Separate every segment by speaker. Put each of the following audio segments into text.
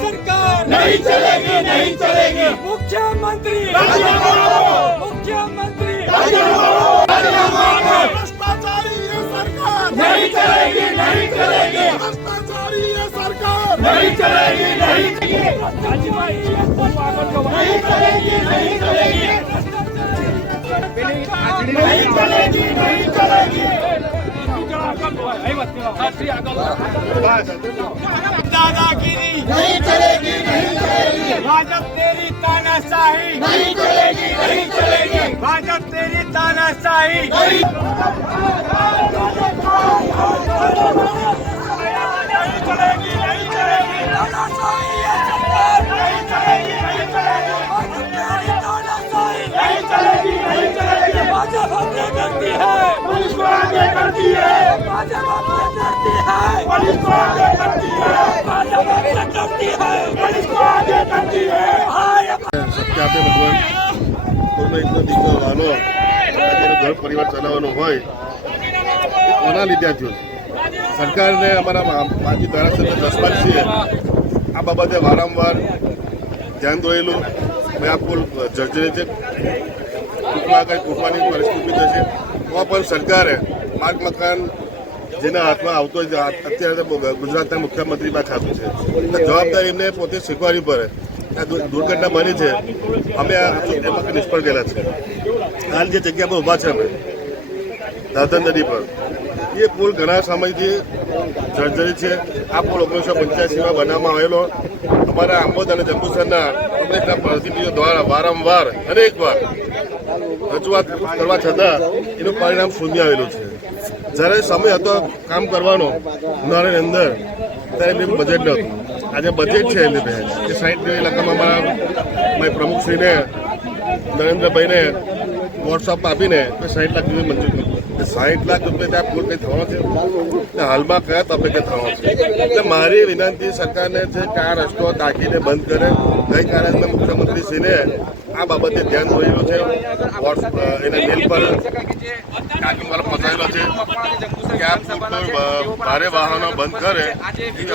Speaker 1: सरकार
Speaker 2: नहीं चलेगी नहीं चलेगी
Speaker 1: मुख्यमंत्री
Speaker 2: राजीनामा दो।
Speaker 1: मुख्यमंत्री
Speaker 2: राजीनामा दो।
Speaker 3: भ्रष्टाचारी ये सरकार
Speaker 2: नहीं चलेगी नहीं चलेगी
Speaker 3: भ्रष्टाचारी ये सरकार
Speaker 2: नहीं चलेगी नहीं चलेगी नहीं चलेगी नहीं चलेगी नहीं चलेगी नहीं चलेगी
Speaker 1: दादागिरी
Speaker 2: नहीं
Speaker 1: तानाशाही।
Speaker 2: नहीं चलेगी नहीं चलेगी।
Speaker 1: भाजप तेरी तानाशाही।
Speaker 2: नहीं
Speaker 1: चलेगी नहीं चलेगी। तानाशाही नहीं चलेगी नहीं चलेगी तेरी तानाशाही
Speaker 2: नहीं चलेगी नहीं चलेगी
Speaker 1: भाजप हमने करती है
Speaker 2: पुलिस को आगे करती है
Speaker 1: भाजप हमने करती है
Speaker 2: पुलिस को आगे करती है
Speaker 1: भाजप हमने करती है
Speaker 2: पुलिस को आगे करती है
Speaker 4: સત્ય ભગવાન કોઈનો એકનો દીકરો વાલો અત્યારે ઘર પરિવાર ચલાવવાનો હોય કોના લીધે થયું? સરકારને અમારા માજી ધારાસભ્ય જસપાલસિંહે આ બાબતે વારંવાર ધ્યાન દોરેલું. મેં આ પુલ જર્જરી છે. ટૂંકમાં કંઈ તૂટવાની પરિસ્થિતિ થશે. તો પણ સરકારે માર્ગ મકાન જેના હાથમાં આવતો છે, અત્યારે ગુજરાતના મુખ્યમંત્રી પાસે ખાતું છે. જવાબદારી એમને પોતે સ્વીકારવી પડે. દુર્ઘટના બની છે. અમે એમાં નિષ્ફળ ગયેલા છે હાલ જે જગ્યા પર ઊભા છે અમે, દાદર નદી પર, એ પુલ ઘણા સમયથી જર્જરી છે. આ પુલ ઓગણીસો પંચ્યાસીમાં બનાવવામાં આવેલો. અમારા આંબોદ અને જંબુસરના કોંગ્રેસના પ્રતિનિધિઓ દ્વારા વારંવાર અનેક વાર રજૂઆત કરવા છતાં એનું પરિણામ શૂન્ય આવેલું છે. જ્યારે સમય હતો કામ કરવાનો, ઉનાળાની અંદર ત્યારે બજેટ નહોતું. આજે બજેટ છે એમની બહેન એ સાઠ જેવી રકમ અમારા મારી પ્રમુખશ્રીને, નરેન્દ્રભાઈને વોટ્સઅપ આપીને તો સાઠ લાખ રૂપિયા મંજૂર કર્યું સાઠ લાખ રૂપિયા ત્યાં પૂર કંઈ થવાનો છે? હાલમાં કયા તબક્કે થવાનો છે? એટલે મારી વિનંતી સરકારને છે કે આ રસ્તો તાકીને બંધ કરે. ગઈકાલે મુખ્યમંત્રી મુખ્યમંત્રીશ્રીને આ બાબતે ધ્યાન દોરેલું છે. એના મેલ પર કાગળ પતાવેલો છે. કે આ ભારે વાહનો બંધ કરે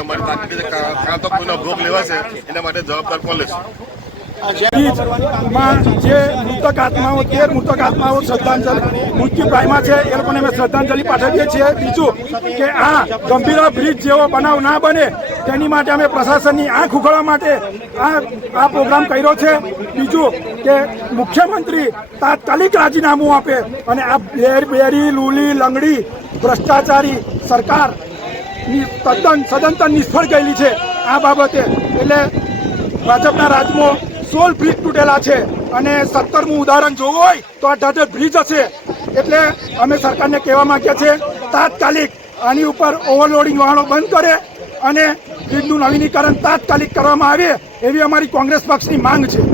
Speaker 4: અમારી તાકીદ કાં તો કોઈનો ભોગ લેવાશે, એના માટે જવાબદાર કોણ લેશે?
Speaker 3: માં જે મૃતક આત્માઓ, તેર મૃતક આત્માઓ શ્રદ્ધાંજલિ, મૃત્યુ પ્રાયમાં છે, એ લોકોને અમે શ્રદ્ધાંજલિ પાઠવીએ છીએ. બીજું કે આ ગંભીરા બ્રિજ જેવો બનાવ ના બને, તેની માટે અમે પ્રશાસનની આંખ ઉઘાડવા માટે આ આ પ્રોગ્રામ કર્યો છે. બીજું કે મુખ્યમંત્રી તાત્કાલિક રાજીનામું આપે અને આ બેરી લૂલી, લંગડી ભ્રષ્ટાચારી સરકાર તદ્દન સદંતર નિષ્ફળ ગયેલી છે. આ બાબતે એટલે ભાજપના રાજમાં સોળ બ્રિજ તૂટેલા છે અને સત્તરમું ઉદાહરણ જોવું હોય તો આ ઢાઢર બ્રિજ હશે. એટલે અમે સરકારને કહેવા માંગીએ છીએ, તાત્કાલિક આની ઉપર ઓવરલોડિંગ વાહનો બંધ કરે અને બ્રિજનું નવીનીકરણ તાત્કાલિક કરવામાં આવે એવી અમારી કોંગ્રેસ પક્ષની માંગ છે.